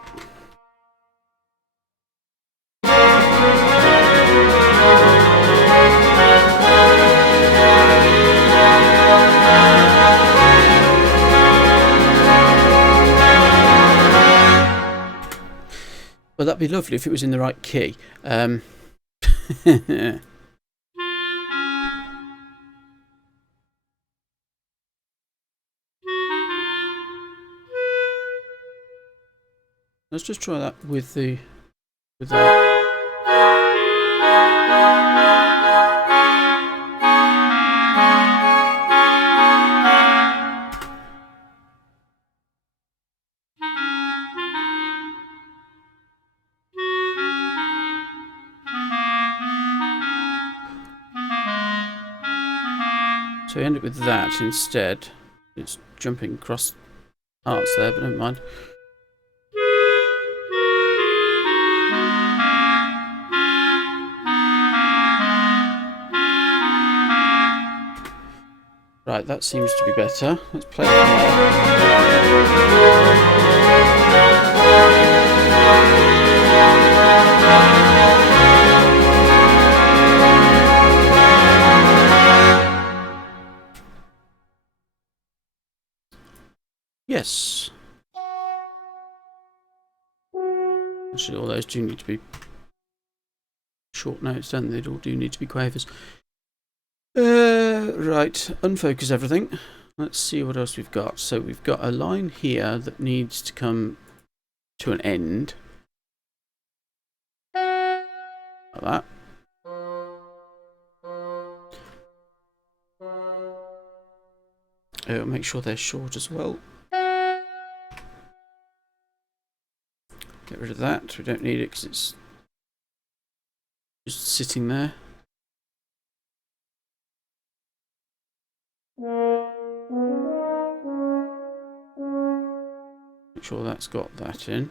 Well, that'd be lovely if it was in the right key. Let's just try that with that. So we end up with that instead. It's jumping across parts there, but never mind. Right, that seems to be better. Let's play it from Yes. Actually, all those do need to be short notes, don't they? They all do need to be quavers. Right, unfocus everything. Let's see what else we've got. So we've got a line here that needs to come to an end. Like that. Make sure they're short as well. Get rid of that. We don't need it because it's just sitting there. Make sure that's got that in.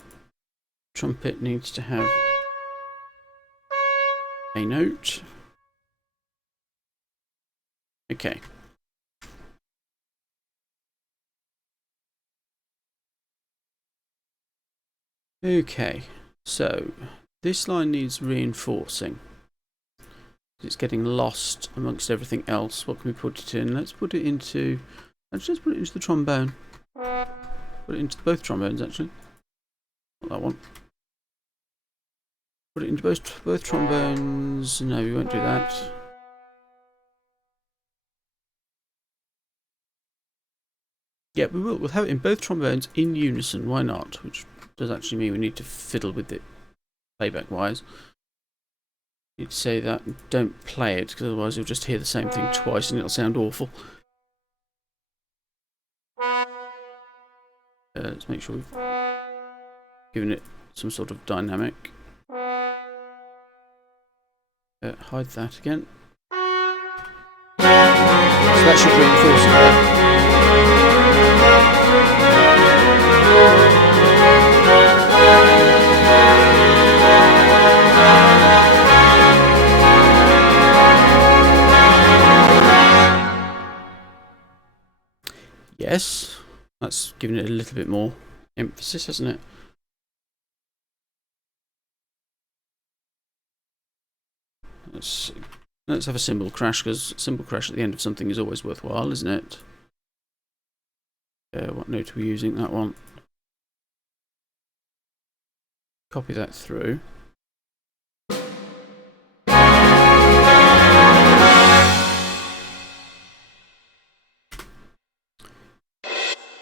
Trumpet needs to have a note. Okay. Okay, so this line needs reinforcing. It's getting lost amongst everything else. What can we put it in? Let's put it into... Let's just put it into the trombone. Put it into both trombones, actually. Not that one. Put it into both trombones. No, we won't do that. Yeah, we will. We'll have it in both trombones in unison. Why not? Which does actually mean we need to fiddle with it playback-wise. Need to say that and don't play it, because otherwise you'll just hear the same thing twice and it'll sound awful. Let's make sure we've given it some sort of dynamic. Hide that again. So that should reinforce it. Yes, that's given it a little bit more emphasis, hasn't it? Let's have a cymbal crash, because cymbal crash at the end of something is always worthwhile, isn't it? What note are we using? That one. Copy that through.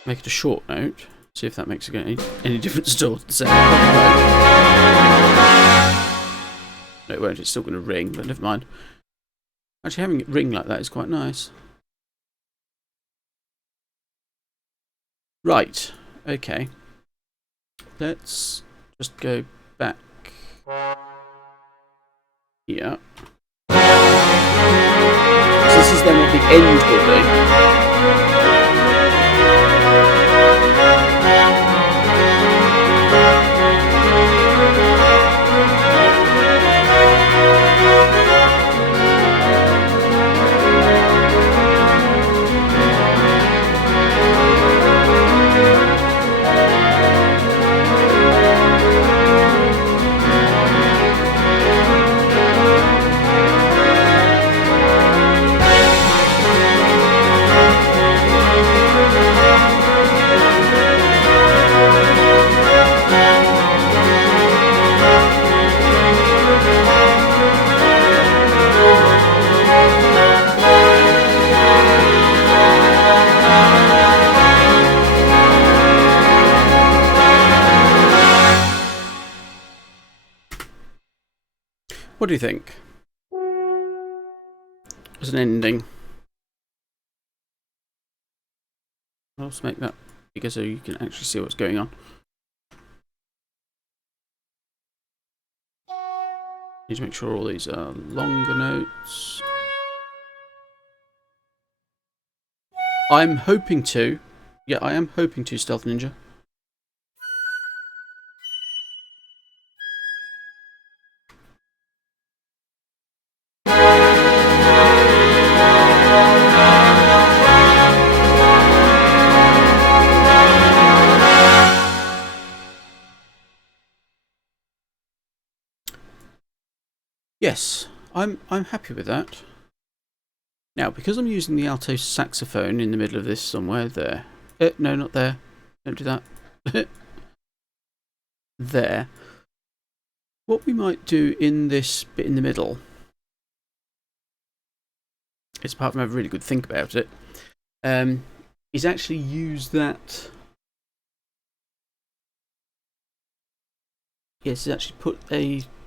Make it a short note. See if that makes any difference at all to the sound. No, it won't. It's still going to ring, but never mind. Actually, having it ring like that is quite nice. Right. Okay. Let's just go back here. So this is then what the end will be. What do you think? As an ending. I'll just make that bigger so you can actually see what's going on. Need to make sure all these are longer notes. I'm hoping to. Yeah, I am hoping to, Stealth Ninja. Yes, I'm happy with that. Now, because I'm using the alto saxophone in the middle of this somewhere, there. No, not there. Don't do that. There. What we might do in this bit in the middle, is apart from have a really good think about it, is actually use that. Yes, actually put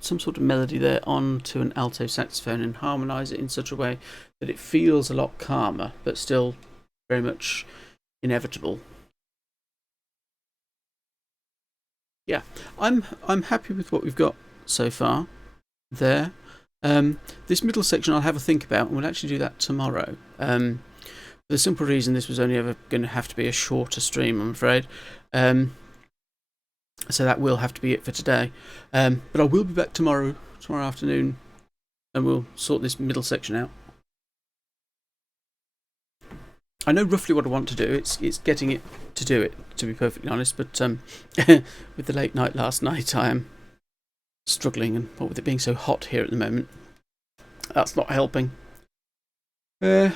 some sort of melody there onto an alto saxophone and harmonise it in such a way that it feels a lot calmer, but still very much inevitable. Yeah, I'm happy with what we've got so far there. This middle section I'll have a think about, and we'll actually do that tomorrow. For the simple reason this was only ever going to have to be a shorter stream, I'm afraid. So that will have to be it for today. But I will be back tomorrow afternoon, and we'll sort this middle section out. I know roughly what I want to do. It's getting it to do it, to be perfectly honest. But with the late night last night, I am struggling, and what with it being so hot here at the moment, that's not helping. So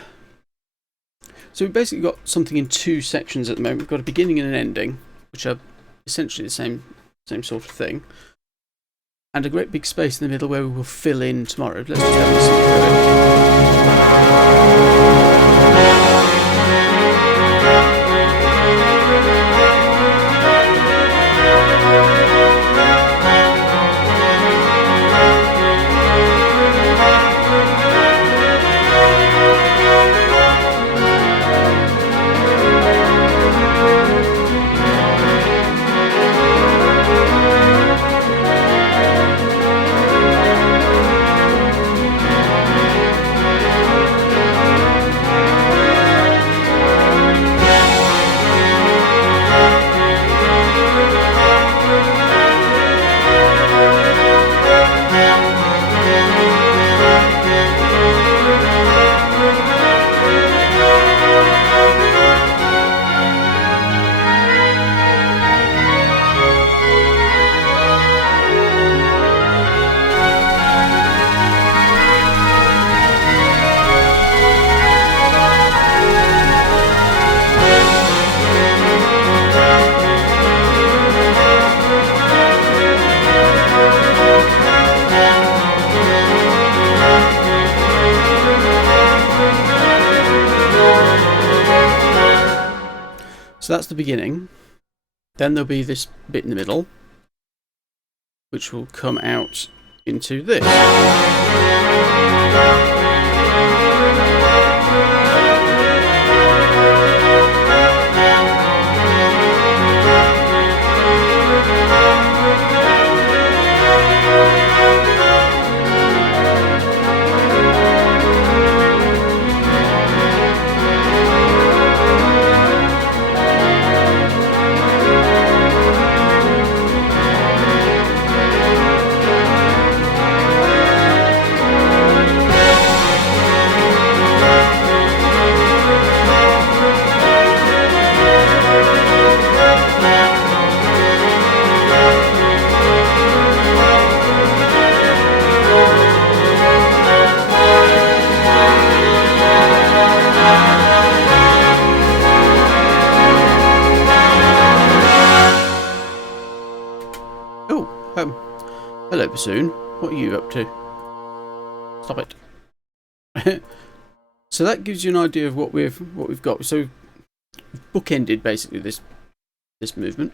we've basically got something in two sections at the moment. We've got a beginning and an ending, which are essentially the same sort of thing, and a great big space in the middle where we will fill in tomorrow. Let's just have a listen. So that's the beginning. Then there'll be this bit in the middle, which will come out into this. Hello, Bassoon. What are you up to? Stop it. So that gives you an idea of what we've got. So bookended basically this movement.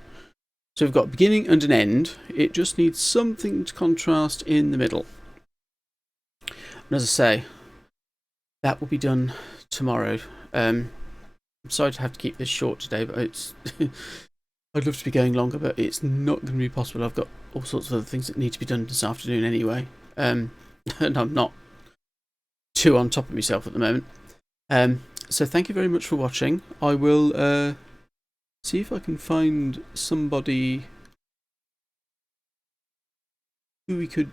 So we've got a beginning and an end. It just needs something to contrast in the middle. And as I say, that will be done tomorrow. I'm sorry to have to keep this short today, but it's I'd love to be going longer, but it's not going to be possible. I've got all sorts of other things that need to be done this afternoon anyway, and I'm not too on top of myself at the moment. So thank you very much for watching. I will see if I can find somebody who we could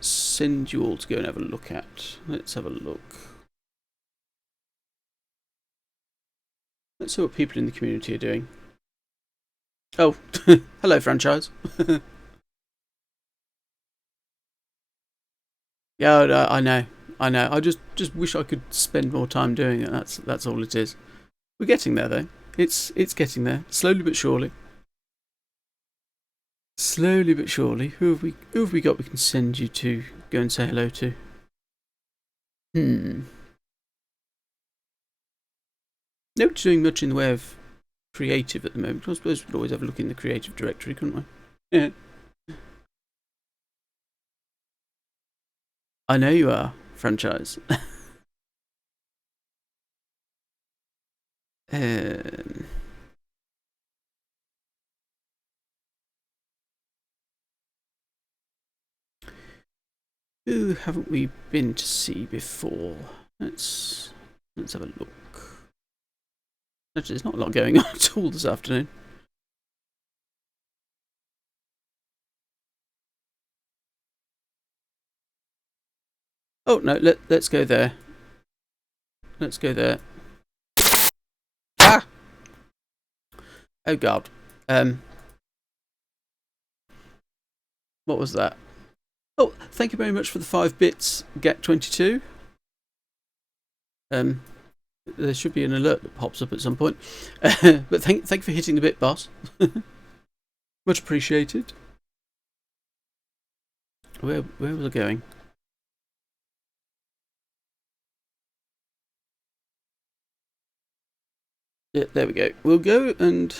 send you all to go and have a look at. Let's have a look. Let's see what people in the community are doing. Oh, hello, franchise. Yeah, I know. I just wish I could spend more time doing it. That's all it is. We're getting there, though. It's getting there, slowly but surely. Slowly but surely. Who have we got we can send you to go and say hello to? Nobody's doing much in the way of creative at the moment. I suppose we'd always have a look in the creative directory, couldn't we? Yeah. I know you are, franchise. Who haven't we been to see before? Let's have a look. Actually, there's not a lot going on at all this afternoon. Oh no, let's go there. Let's go there. Ah! Oh god. What was that? Oh, thank you very much for the 5 bits, Get22. There should be an alert that pops up at some point. But thank you for hitting the bit, boss. Much appreciated. Where was I going? Yeah, there we go. We'll go and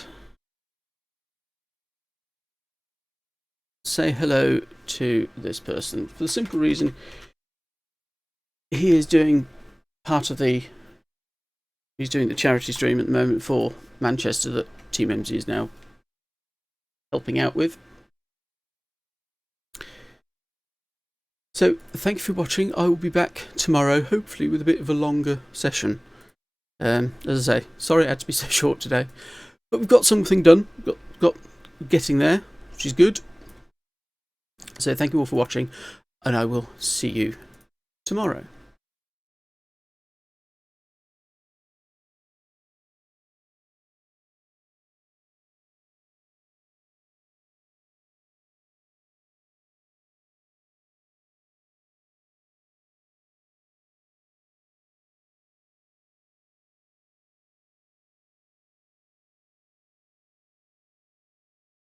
say hello to this person for the simple reason he is doing part of the. He's doing the charity stream at the moment for Manchester that Team MZ is now helping out with. So thank you for watching. I will be back tomorrow, hopefully with a bit of a longer session. As I say, sorry it had to be so short today, but we've got something done. Got getting there, which is good. So thank you all for watching, and I will see you tomorrow.